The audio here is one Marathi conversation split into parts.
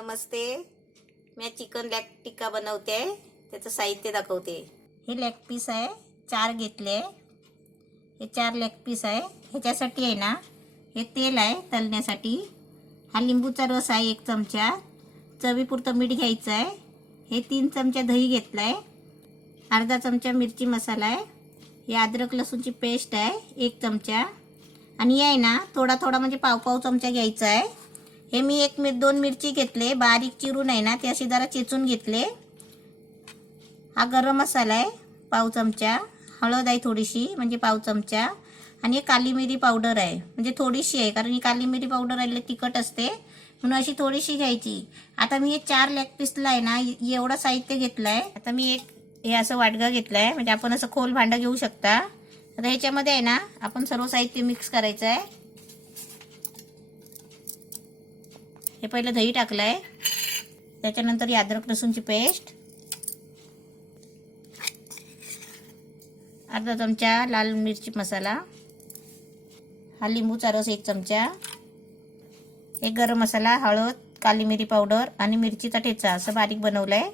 नमस्ते. मी चिकन लेग टिक्का बनवते. त्याचं साहित्य दाखवते. हे लेग पीस आहे, 4 घेतले. हे 4 लेग पीस आहे. ह्याच्यासाठी आहे ना, हे तेल आहे तळण्यासाठी. हा लिंबूचा रस आहे 1 चमचा. चवीपुरतं मीठ घ्यायचं आहे. हे 3 चमचा दही घेतला आहे. अर्धा चमचा मिरची मसाला आहे. हे अद्रक लसूणची पेस्ट आहे 1 चमचा. आणि हे आहे ना, थोडा थोडा म्हणजे पाव चमचा घ्यायचा आहे. हे मी 2 मिरची घेतले, बारीक चिरून आहे ना, ते अशी जरा चेचून घेतले. हा गरम मसाला आहे पाव चमचा. हळद आहे थोडीशी म्हणजे पाव चमचा. आणि हे काली मिरी पावडर आहे म्हणजे थोडीशी आहे, कारण ही काली मिरी पावडर आहे तिखट असते म्हणून अशी थोडीशी घ्यायची. आता मी हे 4 लेग पीसला आहे ना, एवढं साहित्य घेतलं आहे. आता मी हे असं वाटगा घेतलं आहे, म्हणजे आपण असं खोल भांडं घेऊ शकता. आता ह्याच्यामध्ये आहे ना, आपण सर्व साहित्य मिक्स करायचं आहे. हे पहिलं दही टाकलंय, त्याच्यानंतर ही अद्रक लसूणची पेस्ट, अर्धा चमचा लाल मिरची मसाला, हा लिंबूचा रस 1 चमचा, एक गरम मसाला, हळद, काली मिरी पावडर आणि मिरचीचा ठेचा असं बारीक बनवलंय.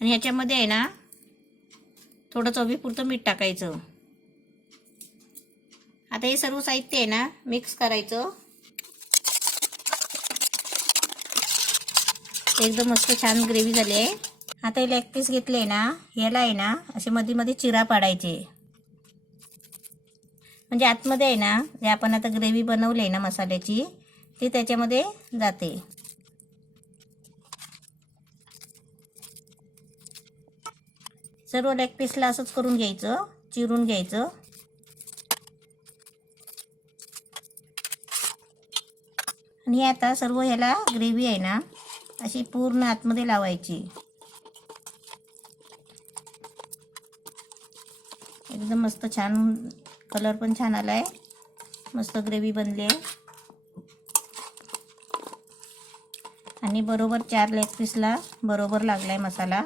आणि ह्याच्यामध्ये आहे ना, थोडं चवीपुरतं मीठ टाकायचं. आता हे सर्व साहित्य आहे ना, मिक्स करायचं. एकदम मस्त छान ग्रेव्ही झाली आहे. आता हे लेग पीस घेतले ना, याला आहे ना, असे मध्ये मध्ये चिरा पाडायचे, म्हणजे आतमध्ये आहे ना, जे आपण आता ग्रेव्ही बनवली आहे ना मसाल्याची, ती त्याच्यामध्ये जाते. सर्व लेग पीसला असंच करून घ्यायचं, चिरून घ्यायचं. आणि आता सर्व ह्याला ग्रेव्ही आहे ना, अशी पूर्ण आतमध्ये लावायची. एकदम मस्त छान कलर पण छान आलाय, मस्त ग्रेव्ही बनली आहे. आणि बरोबर 4 लेग पीसला बरोबर लागलाय मसाला.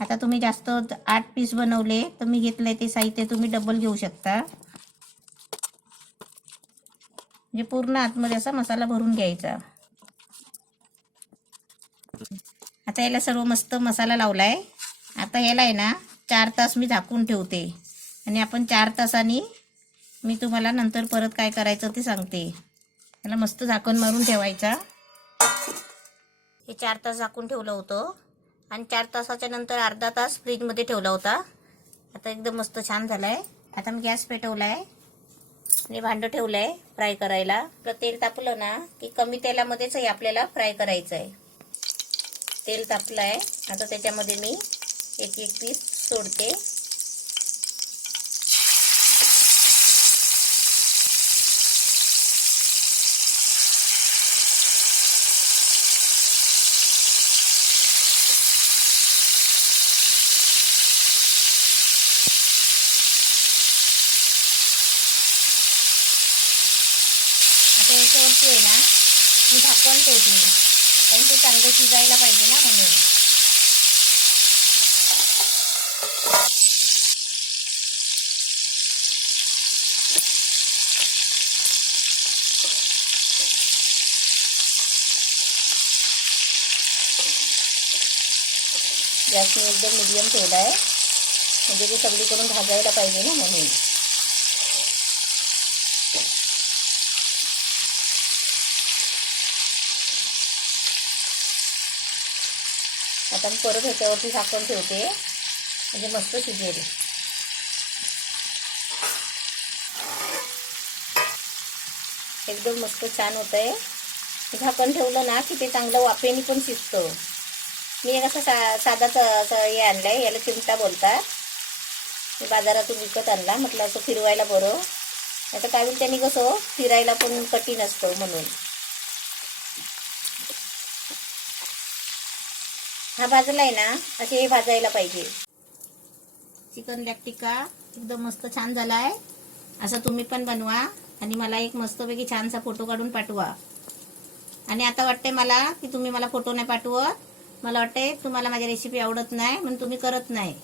आता तुम्ही जास्त 8 पीस बनवले तर मी घेतलंय ते साहित्य तुम्ही डबल घेऊ शकता. म्हणजे पूर्ण आतमध्ये असा मसाला भरून घ्यायचा. आता याला सर्व मस्त मसाला लावलाय. आता याला आहे ना, 4 तास मी झाकून ठेवते. आणि आपण 4 तासांनी मी तुम्हाला नंतर परत काय करायचं ते सांगते. याला मस्त झाकण मारून ठेवायचा. हे 4 तास झाकून ठेवलं होतं आणि 4 तासाच्या नंतर अर्धा तास फ्रीजमध्ये ठेवला होता. आता एकदम मस्त छान झालाय. आता मी गॅस पेटवलाय आणि भांडं ठेवलंय फ्राय करायला. आपलं तेल तापलं ना, की कमी तेलामध्येच आपल्याला फ्राय करायचं आहे. तेल तापलंय. आता त्याच्यामध्ये मी एक पीस सोडते. आता याच्यावरती आहे ना, मी झाकण ठेवते, कारण ते चांगलं शिजायला पाहिजे ना म्हणून. गॅस मी एकदम मीडियम ठेवला आहे, म्हणजे ते सगळीकडून भाजायला पाहिजे ना म्हणून. आता मी परत ह्याच्यावरती झाकण ठेवते, म्हणजे मस्त शिजेल. एकदम मस्त छान होत आहे. झाकण ठेवलं ना, की ते चांगलं वाफेने पण शिजतं. मी एक असा साधाच हे आणलाय, याला चिमटा बोलतात. मी बाजारातून विकत आणला, म्हटलं असं फिरवायला बरं. आता काय होईल त्याने कसं फिरायला पण कठीण असतं म्हणून. हा भाजलाय ना, असे हे भाजायला पाहिजे. चिकन लेग टिक्का एकदम मस्त छान झालाय. असं तुम्ही पण बनवा आणि मला एक मस्तपैकी छानसा फोटो काढून पाठवा. आणि आता वाटते मला की तुम्ही मला फोटो नाही पाठवत. मला वाटते तुम्हाला माझी रेसिपी आवडत नाही म्हणून तुम्ही करत नाही.